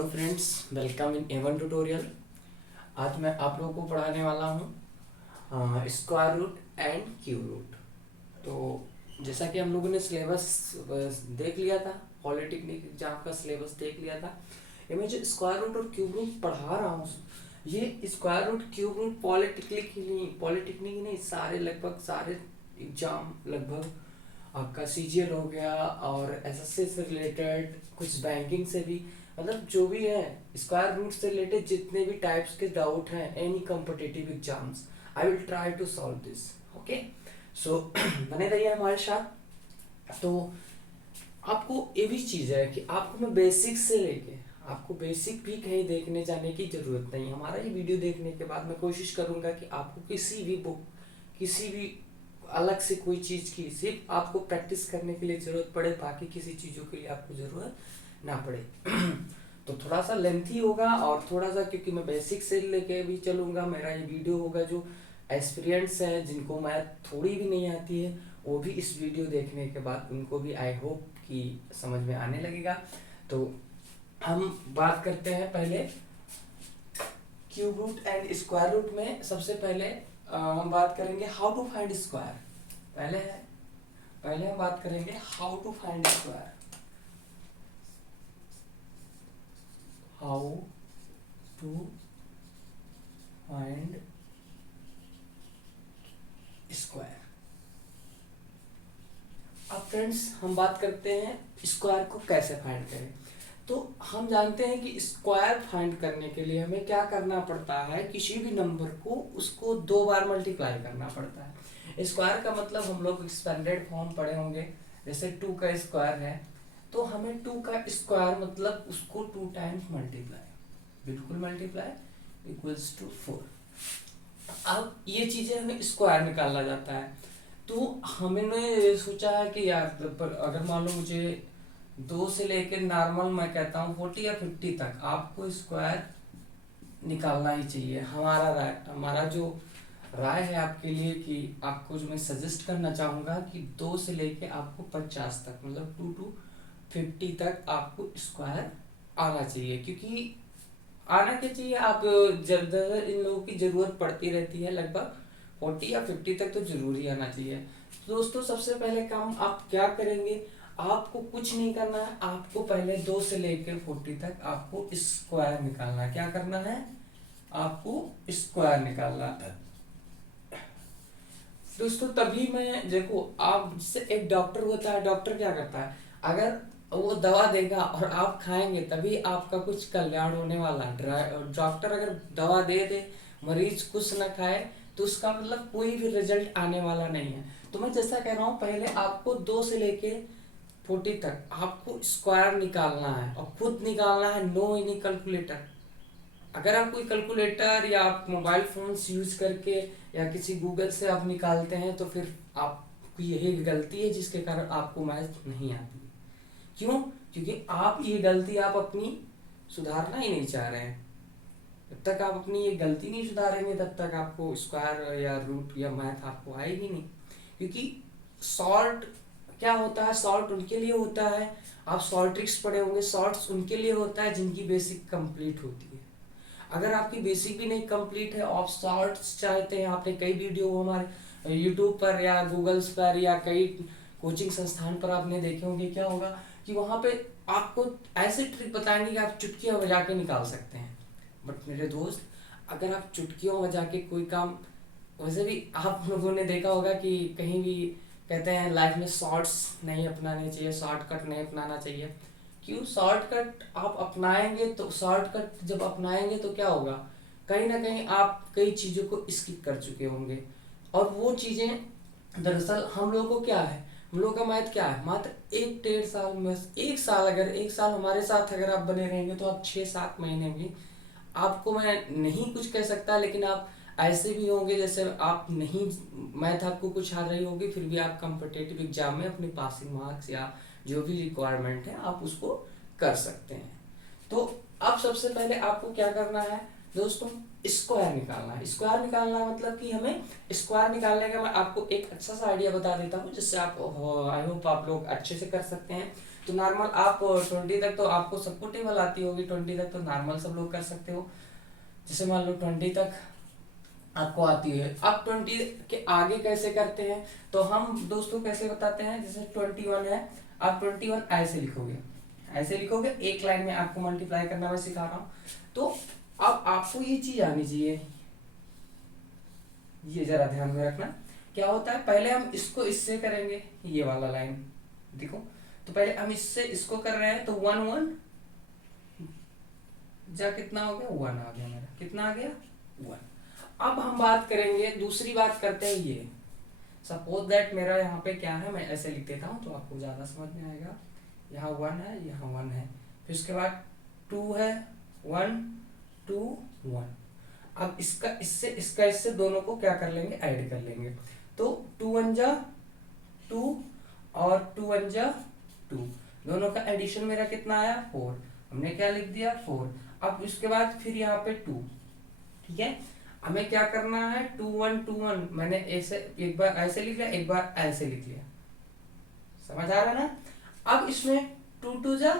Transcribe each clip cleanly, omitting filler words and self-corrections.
Hello friends, welcome in Avon tutorial. आज मैं आप लोगों को पढ़ाने वाला हूँ square root and cube root. तो जैसा कि हम लोगों ने सिलेबस देख लिया था, पॉलिटेक्निक एग्जाम का सिलेबस देख लिया था। ये मैं जो स्क्वायर रूट और क्यूब रूट पढ़ा रहा हूँ, ये square root cube root polytechnic ही नहीं, सारे लगभग सारे एग्जाम लगभग आपका सीजीएल हो गया और एसएससी से रिलेटेड, कुछ बैंकिंग से भी, मतलब जो भी है स्क्वायर रूट से रिलेटेड जितने भी टाइप्स के डाउट हैं, any competitive exams, I will try to solve this. Okay, so बने रहिए हमारे साथ। तो आपको ये भी चीज़ है कि आपको मैं बेसिक से लेके, आपको बेसिक भी कहीं देखने जाने की ज़रूरत नहीं। हमारा ये वीडियो देखने के बाद मैं कोशिश करूँगा कि आपको किसी भी बुक, किसी भी अलग से कोई चीज़ की सिर्फ आपको प्रैक्टिस करने के लिए ज़रूरत पड़े, बाकी किसी चीज़ों के लिए आपको ज़रूरत ना पड़े। तो थोड़ा सा लेंथी होगा और थोड़ा सा, क्योंकि मैं बेसिक से लेके भी चलूँगा। मेरा ये वीडियो होगा जो एक्सपीरियंस है, जिनको मैथ थोड़ी भी नहीं आती है, वो भी इस वीडियो देखने के बाद उनको भी आई होप कि समझ में आने लगेगा। तो हम बात करते हैं पहले cube root and square root में। सबसे पहले हम बात करेंगे हाउ टू फाइंड स्क्वायर। पहले हम बात करेंगे how to find square. How to find square. अब फ्रेंड्स हम बात करते हैं स्क्वायर को कैसे फाइंड करें। तो हम जानते हैं कि स्क्वायर फाइंड करने के लिए हमें क्या करना पड़ता है, किसी भी नंबर को उसको 2 बार मल्टीप्लाई करना पड़ता है। स्क्वायर का मतलब हम लोग एक्सपेंडेड फॉर्म पढ़े होंगे, जैसे 2 का स्क्वायर है तो हमें 2 का स्क्वायर मतलब उसको 2 टाइम्स मल्टीप्लाई, बिल्कुल मल्टीप्लाई इक्वल्स टू 4। अब ये चीजें हमें स्क्वायर निकालना जाता है। तो हमने सोचा है कि यार, पर अगर मान लो मुझे 2 से लेकर नॉर्मल, मैं कहता हूँ 40 या 50 तक आपको स्क्वायर निकालना ही चाहिए। हमारा जो राय है आपके लिए, कि आपको जो मैं सजेस्ट करना चाहूँगा कि 2 से लेके आपको 50 तक, मतलब 2 to 50 तक आपको स्क्वायर आना चाहिए। क्योंकि आना क्या चाहिए, आप जब इन लोगों की ज़रूरत पड़ती रहती है, लगभग 40 या 50 तक तो जरूर ही आना चाहिए। तो दोस्तों सबसे पहले काम आप क्या करेंगे, आपको कुछ नहीं करना है, आपको पहले 2 से लेकर 40 तक आपको स्क्वायर निकालना है। क्या करना है, आपको स्क्वायर निकालना है दोस्तों। तभी मैं देखो, आप जैसे एक डॉक्टर होता है, डॉक्टर क्या करता है, अगर वो दवा देगा और आप खाएंगे तभी आपका कुछ कल्याण होने वाला है। डॉक्टर अगर दवा दे दे, मरीज कुछ ना खाए, तो उसका मतलब कोई भी रिजल्ट आने वाला नहीं है। तो मैं जैसा कह रहा हूँ, पहले आपको 2 से लेके 40 तक आपको स्क्वायर निकालना है, और खुद निकालना है, नो एनी कैलकुलेटर। अगर आप कोई कैलकुलेटर या आप मोबाइल फोन्स यूज करके या किसी गूगल से आप निकालते हैं, तो फिर आपकी यही गलती है जिसके कारण आपको मैथ नहीं आती है। क्यों? क्योंकि आप ये गलती आप अपनी सुधारना ही नहीं चाह रहे हैं। जब तक आप अपनी ये गलती नहीं सुधारेंगे, तब तक आपको स्क्वायर या रूट या मैथ आपको आएगी नहीं। क्योंकि सॉल्ट क्या होता है, सॉल्ट उनके लिए होता है, आप सॉल्ट ट्रिक्स पढ़े होंगे, सॉल्ट्स उनके लिए होता है जिनकी बेसिक कंप्लीट होती है। अगर आपकी बेसिक भी नहीं कंप्लीट है, आप शॉर्ट्स चाहते हैं, आपने कई वीडियो हमारे यूट्यूब पर या गूगल्स पर या कई कोचिंग संस्थान पर आपने देखे होंगे, क्या होगा कि वहाँ पे आपको ऐसे ट्रिक बताएंगे कि आप चुटकियाँ बजा के निकाल सकते हैं। बट मेरे दोस्त, अगर आप चुटकियों बजा के कोई काम, वैसे भी आप लोगों ने देखा होगा कि कहीं भी कहते हैं लाइफ में शॉर्ट्स नहीं अपनाने चाहिए, शॉर्टकट नहीं अपनाना चाहिए। क्यों? शॉर्टकट आप अपनाएंगे तो, शॉर्टकट जब अपनाएंगे तो क्या होगा, कहीं ना कहीं आप कई चीज़ों को स्किप कर चुके होंगे। और वो चीज़ें दरअसल हम लोगों को क्या है, हम लोगों का मैथ क्या है, मात्र 1-1.5 साल में, 1 साल, अगर 1 साल हमारे साथ अगर आप बने रहेंगे तो आप 6-7 महीने में, आपको मैं नहीं कुछ कह सकता, लेकिन आप ऐसे भी होंगे जैसे आप नहीं, मैथ आपको कुछ आ रही होगी, फिर भी आप कॉम्पिटिटिव एग्जाम में अपने पासिंग मार्क्स या जो भी रिक्वायरमेंट है आप उसको कर सकते हैं। तो अब सबसे पहले आपको क्या करना है दोस्तों, स्क्वायर निकालना है। स्क्वायर निकालना मतलब कि हमें स्क्वायर निकालने का मैं आपको एक अच्छा सा आइडिया बता देता हूँ, जिससे आप, आई होप आप लोग अच्छे से कर सकते हैं। तो नॉर्मल आप 20 तक तो आपको सबको टेबल आती होगी, 20 तक तो नॉर्मल सब लोग कर सकते हो। जैसे मान लो 20 तक आपको आती है, अब 20 के आगे कैसे करते हैं, तो हम दोस्तों कैसे बताते हैं, जैसे 21 है, आप 21 ऐसे लिखोगे, ऐसे लिखोगे, एक लाइन में आपको मल्टीप्लाई करना मैं सिखा रहा हूँ। तो अब आपको ये चीज आनी चाहिए, ये जरा ध्यान में रखना। क्या होता है, पहले हम इसको इससे करेंगे, ये वाला लाइन देखो, तो पहले हम इससे इसको कर रहे हैं, तो 1 1 जा कितना हो गया, 1 आ गया मेरा, कितना आ गया 1। अब हम बात करेंगे, दूसरी बात करते हैं, ये सपोज दैट मेरा यहाँ पे क्या है, मैं ऐसे लिख देता हूँ तो आपको ज्यादा समझ में आएगा। यहाँ 1 है, यहाँ 1 है, फिर उसके बाद 2 है, 1 2 1। अब इसका इससे दोनों को क्या कर लेंगे, ऐड कर लेंगे। तो 2 1 जा 2 और 2 1 जा 2, दोनों का एडिशन मेरा कितना आया 4, हमने क्या लिख दिया 4। अब इसके बाद फिर यहाँ पे 2, ठीक है, हमें क्या करना है 2 1 2 1, मैंने ऐसे एक बार ऐसे लिख लिया, एक बार ऐसे लिख लिया, समझ आ रहा ना। अब इसमें 2 2 जा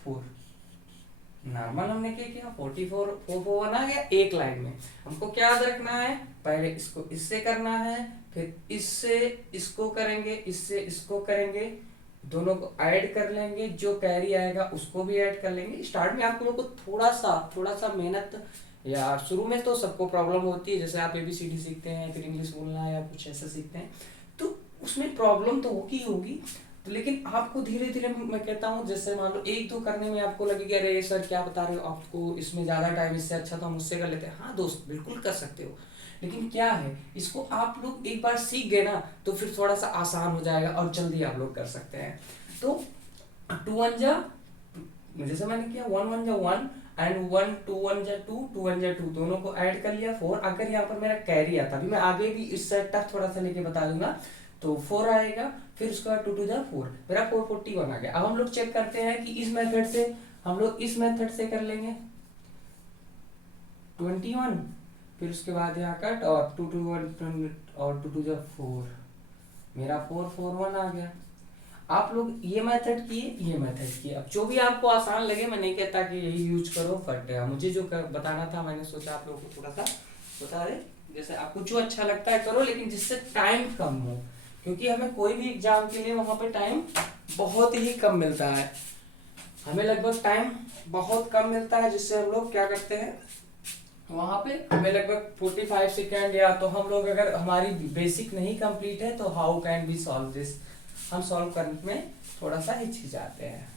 4, नॉर्मल हमने क्या किया 44 4 4 1 आ गया एक लाइन में। हमको क्या याद रखना है, पहले इसको इससे करना है, फिर इससे इसको करेंगे, इससे इसको करेंगे, दोनों को ऐड कर लेंगे, जो कैरी आएगा उसको भी ऐड कर लेंगे। स्टार्ट में आप लोगों को थोड़ा सा मेहनत, या शुरू में तो सबको प्रॉब्लम होती है, जैसे आप ABCD सीखते हैं, फिर इंग्लिश बोलना या कुछ ऐसा सीखते हैं, तो उसमें प्रॉब्लम तो होगी, तो लेकिन आपको धीरे धीरे, मैं कहता हूँ, जैसे मान लो 1 2 करने में आपको लगेगा अरे सर क्या बता रहे हो, आपको इसमें ज्यादा टाइम, इससे अच्छा तो हम उससे कर लेते हैं। हाँ दोस्त, बिल्कुल कर सकते हो, लेकिन क्या है, इसको आप लोग एक बार सीख गए ना, तो फिर थोड़ा सा आसान हो जाएगा और जल्दी आप लोग कर सकते हैं। तो 2 1 जा, जैसे मैंने किया 1 1 जा 1 एंड 1 2 1 जा 2 2 1 जा 2, दोनों को ऐड कर लिया 4। अगर यहाँ पर मेरा कैरी आता, अभी मैं आगे भी इस सेट तक थोड़ा सा लेके बता दूंगा, तो 4 आएगा, फिर उसके बाद 2 2 जा 4, मेरा 441 आ गया। अब हम लोग चेक करते हैं कि इस मेथड से, हम लोग इस मेथड से कर लेंगे 21, फिर उसके बाद यहाँ कट और 2 2 1 और 2 2 जा 4, मेरा 4 4 1 आ गया। आप लोग ये मेथड किए, ये मेथड किए, अब जो भी आपको आसान लगे, मैं नहीं कहता कि यही यूज करो, बट मुझे जो बताना था, मैंने सोचा आप लोगों को थोड़ा सा बता दे, जैसे आपको जो अच्छा लगता है करो, लेकिन जिससे टाइम कम हो, क्योंकि हमें कोई भी एग्जाम के लिए वहां पे टाइम बहुत ही कम मिलता है, हमें लगभग टाइम बहुत कम मिलता है, जिससे हम लोग क्या करते हैं, वहां पे हमें लगभग 45 सेकेंड, या तो हम लोग अगर हमारी बेसिक नहीं कंप्लीट है, तो how can be solve this, हम सॉल्व करने में थोड़ा सा हिचकिचाते हैं।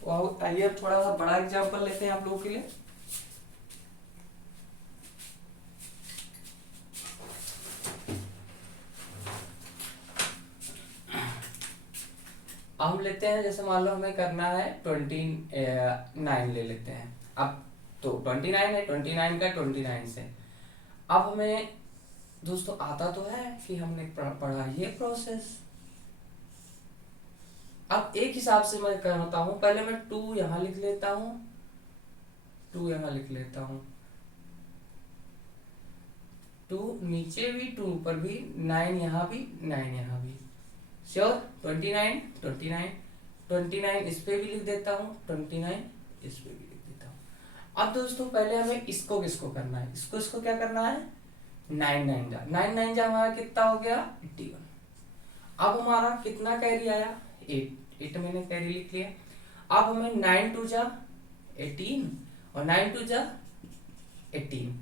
तो आइए थोड़ा सा बड़ा एग्जांपल लेते हैं आप लोगों के लिए। हम लेते हैं, जैसे मान लो हमें करना है 29 ले लेते हैं। अब तो 29 है, 29 का 29 से, अब हमें दोस्तों आता तो है कि हमने पढ़ा ये प्रोसेस। अब एक हिसाब से मैं करता हूँ, पहले मैं 2 यहाँ लिख लेता हूँ, 2 यहाँ लिख लेता हूँ, 2 नीचे भी, 2 ऊपर भी, 9 यहाँ भी, 9 यहाँ भी, श्योर। 29 29 29 इस पे भी लिख देता हूँ, 29 इस पे भी लिख देता हूँ। अब दोस्तों पहले हमें इसको किसको करना है, इसको क्या करना है, 9 9 जा हमारा कितना हो गया 81। अब हमारा कितना कैरी आया 8 मैंने कैरी लिख लिया। अब हमें 9 2 जा 18 और 9 2 जा 18।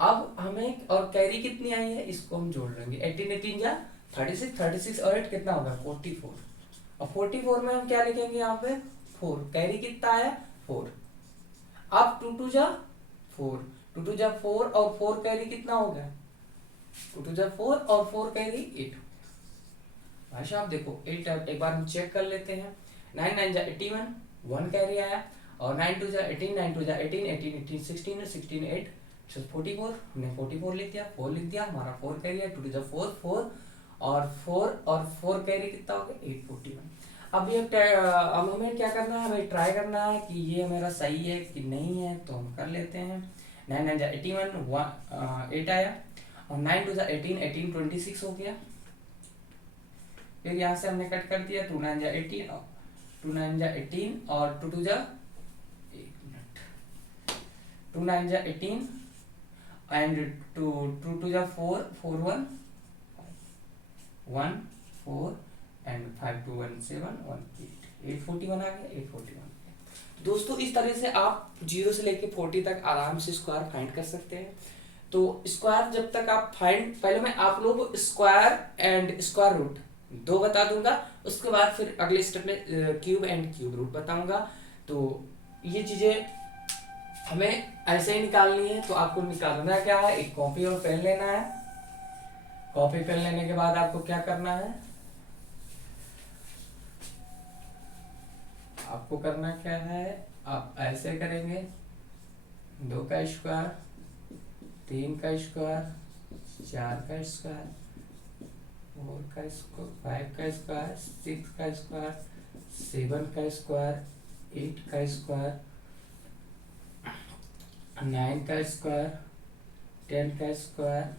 अब हमें और कैरी कितनी आई है, इसको हम जोड़ लेंगे, 18 18 जा 36, 36 और 8 कितना होगा 44। और 44 में हम क्या लिखेंगे यहाँ पे 4, कैरी कितना आया 4। अब 2 2 जा 4, 2 2 जा 4 और 4 कैरी कितना हो गया, 2 2 जा 4 और 4 कैरी 8। भाई साहब देखो 8, एक बार हम चेक कर लेते हैं, 9 9 जा 81, 1 कैरी आया, और 9 2 जा 18, 9 2 जा 18, 18 18 16, 16 8 44, हमने 44 लिख दिया, 4 लिख दिया, हमारा 4 कैरी है, 2 2 जा 4 4 और 4 कैरी कितना हो गया 841। अब हमें क्या करना है, हमें ट्राई करना है कि ये मेरा सही है कि नहीं है, तो हम कर लेते हैं। 9 9 81 8 आया, और 9 2 18 18 26 हो गया। फिर यहाँ से हमने कट कर दिया, 2 9 18 2 9 18 और 2 2 एक मिनट, 2 9 18 एंड 2 2 2 4 4 1 1 4 एंड 5 2 1 7 1 8 841 आ गया, 841। दोस्तों इस तरह से आप 0 से लेके 40 तक आराम से स्क्वायर फाइंड कर सकते हैं। तो स्क्वायर जब तक आप फाइंड, पहले मैं आप लोगों को स्क्वायर एंड स्क्वायर रूट दो बता दूंगा, उसके बाद फिर अगले स्टेप में क्यूब एंड क्यूब रूट बताऊंगा। तो ये चीजें हमें ऐसे ही निकालनी है। तो आपको निकालना क्या है, एक कॉपी और पेन लेना है। कॉपी पेन लेने के बाद आपको क्या करना है, आपको करना क्या है, आप ऐसे करेंगे, 2 का स्क्वायर, 3 का स्क्वायर, 4 का स्क्वायर, 4 का स्क्वायर, 5 का स्क्वायर, 6 का स्क्वायर, 7 का स्क्वायर, 8 का स्क्वायर, 9 का स्क्वायर, 10 का स्क्वायर,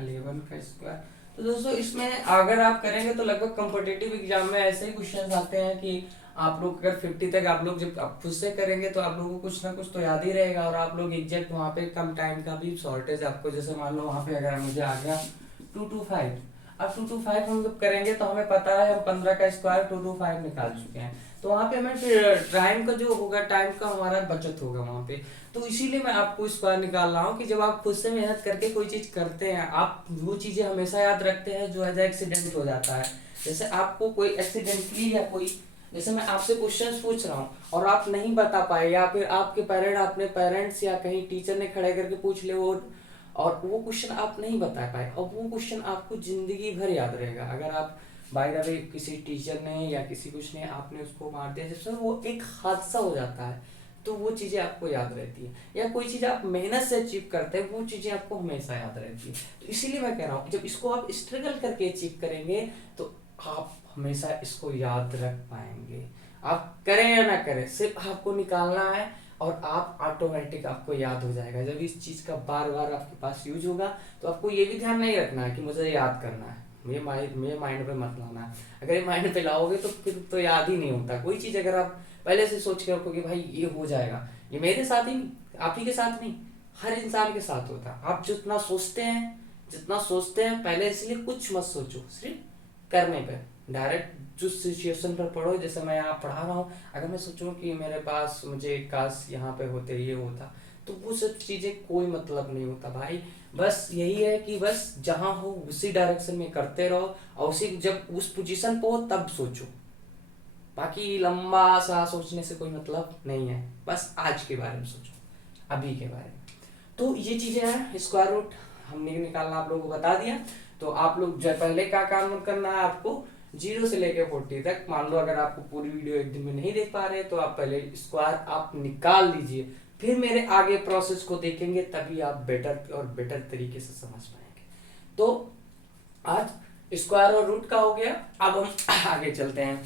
11 का स्क्वायर। तो दोस्तों इसमें अगर आप करेंगे तो लगभग कॉम्पिटिटिव एग्जाम में ऐसे ही क्वेश्चन आते हैं कि आप लोग अगर 50 तक आप लोग जब आप खुद से करेंगे तो आप लोगों को कुछ ना कुछ तो याद ही रहेगा, और आप लोग एग्जैक्ट वहाँ पे कम टाइम का भी शॉर्टेज आपको, जैसे मान लो वहाँ पे अगर मुझे आ गया 225, अब 225 हम जब करेंगे तो हमें पता है हम 15 का स्क्वायर 225 निकाल चुके हैं, तो वहाँ पे हमें फिर टाइम का जो होगा, टाइम का हमारा बचत होगा वहाँ पे। तो इसीलिए मैं आपको स्क्वायर निकाल रहा हूँ कि जब आप खुद से मेहनत करके कोई चीज करते हैं, आप वो चीजें हमेशा याद रखते हैं जो एज एक्सीडेंट हो जाता है। जैसे आपको कोई एक्सीडेंटली या कोई, जैसे मैं आपसे क्वेश्चंस पूछ रहा हूँ और आप नहीं बता पाए, या फिर आपके अपने पेरेंट्स या कहीं टीचर ने खड़े करके पूछ ले वो, और वो क्वेश्चन आप नहीं बता पाए, और वो क्वेश्चन आपको जिंदगी भर याद रहेगा। अगर आप बाय द वे किसी टीचर ने या किसी कुछ ने आपने उसको मार दिया, जब वो एक हादसा हो जाता है, तो वो चीज़ें आपको याद रहती है, या कोई चीज़ आप मेहनत से अचीव करते हैं वो चीज़ें आपको हमेशा याद रहती है। तो इसीलिए मैं कह रहा हूँ जब इसको आप स्ट्रगल करके अचीव करेंगे तो आप हमेशा इसको याद रख पाएंगे। आप करें या ना करें, सिर्फ आपको निकालना है और आप ऑटोमेटिक आपको याद हो जाएगा। जब इस चीज़ का बार बार आपके पास यूज होगा तो आपको ये भी ध्यान नहीं रखना है कि मुझे याद करना है, मेरे माइंड पे मत लाना है। अगर ये माइंड पे लाओगे तो फिर तो याद ही नहीं होता कोई चीज़। अगर आप पहले से सोच के रखो कि भाई ये हो जाएगा, ये मेरे साथ ही, आप ही के साथ नहीं, हर इंसान के साथ होता है। आप जितना सोचते हैं पहले, इसलिए कुछ मत सोचो, सिर्फ करने पे डायरेक्ट जो सिचुएशन पर पढ़ो। जैसे मैं यहाँ पढ़ा रहा हूँ, अगर मैं सोचूं कि मेरे पास मुझे काश यहाँ पे होते, ये होता, तो वो सब चीजें कोई मतलब नहीं होता भाई। बस यही है कि बस जहाँ हो उसी डायरेक्शन में करते रहो, और उसी जब उस पोजीशन पे हो तब सोचो। बाकी लंबा सा सोचने से कोई मतलब नहीं है, बस आज के बारे में सोचो, अभी के बारे में। तो ये चीजें हैं, स्क्वायर रूट हमने निकालना आप लोगों को बता दिया। तो आप लोग जब पहले क्या काम करना है, आपको 0 से लेकर 40 तक, मान लो अगर आपको पूरी वीडियो एक दिन में नहीं देख पा रहे तो आप पहले स्क्वायर आप निकाल लीजिए, फिर मेरे आगे प्रोसेस को देखेंगे, तभी आप बेटर और बेटर तरीके से समझ पाएंगे। तो आज स्क्वायर और रूट का हो गया, अब हम आगे चलते हैं।